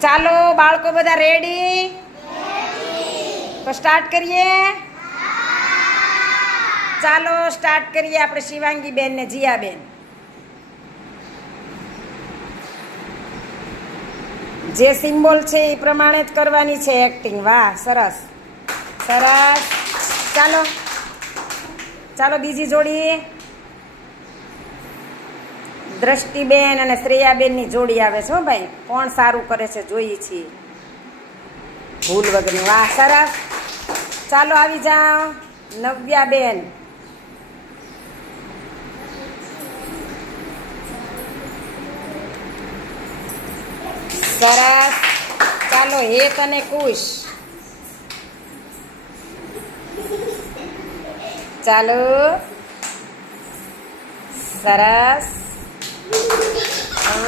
ચાલો બાળકો બધા રેડી તો સ્ટાર્ટ કરીએ? ચાલો સ્ટાર્ટ કરીએ આપણે શિવાંગી બેન ને જીયા બેન. જે સિમ્બોલ છે એ પ્રમાણે જ કરવાની છે એક્ટિંગ વાહ સરસ. સરસ. ચાલો. ચાલો બીજી જોડી. દ્રષ્ટિબેન અને શ્રેયાબેનની જોડી આવે છે હો ભાઈ. કોણ સારું કરે છે જોઈએ છીએ. ભૂલ વગરની. વાહ, સરસ. ચાલો આવી જાઓ. નવ્યાબેન. સરસ. ચાલો હેત અને કુશ. ચાલો. સરસ.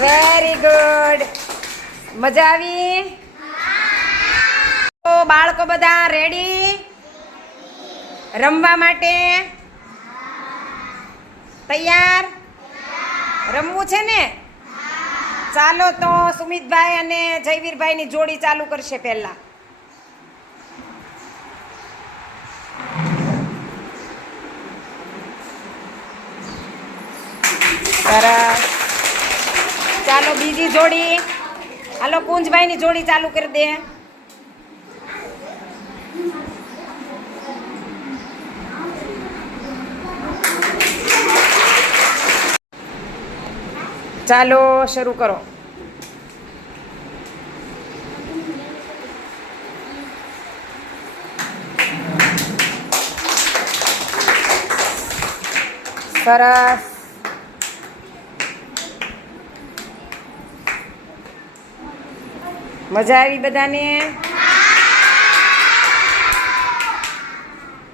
વેરી ગુડ મજા આવી? તો બાળકો બધા રેડી રમવા માટે? તૈયાર? રમવું છે ને? ચાલો તો સુમિતભાઈ અને જયવીરભાઈની જોડી ચાલુ કરશે પહેલા. સરસ. ચાલો બીજી જોડી. હાલો કુંજભાઈની જોડી ચાલુ કરી દે. ચાલો શરૂ કરો. સરસ. મજા આવી બધાને?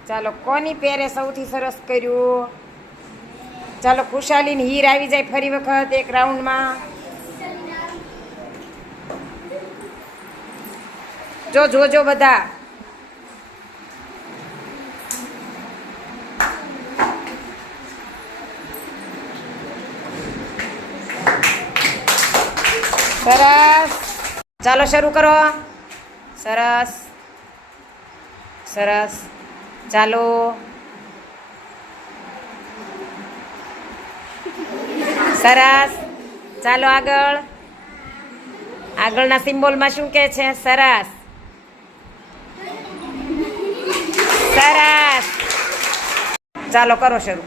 ચાલો, કોની પેરે સૌથી સરસ કર્યું? ચાલો, ખુશાલીની હીર આવી જાય ફરી વખત એક રાઉન્ડમાં. જો, જોજો બધા. સરસ. ચાલો શરૂ કરો. સરસ. સરસ. ચાલો. સરસ. ચાલો આગળ. આગળના સિમ્બોલમાં શું કે છે? સરસ. સરસ. ચાલો કરો શરૂ.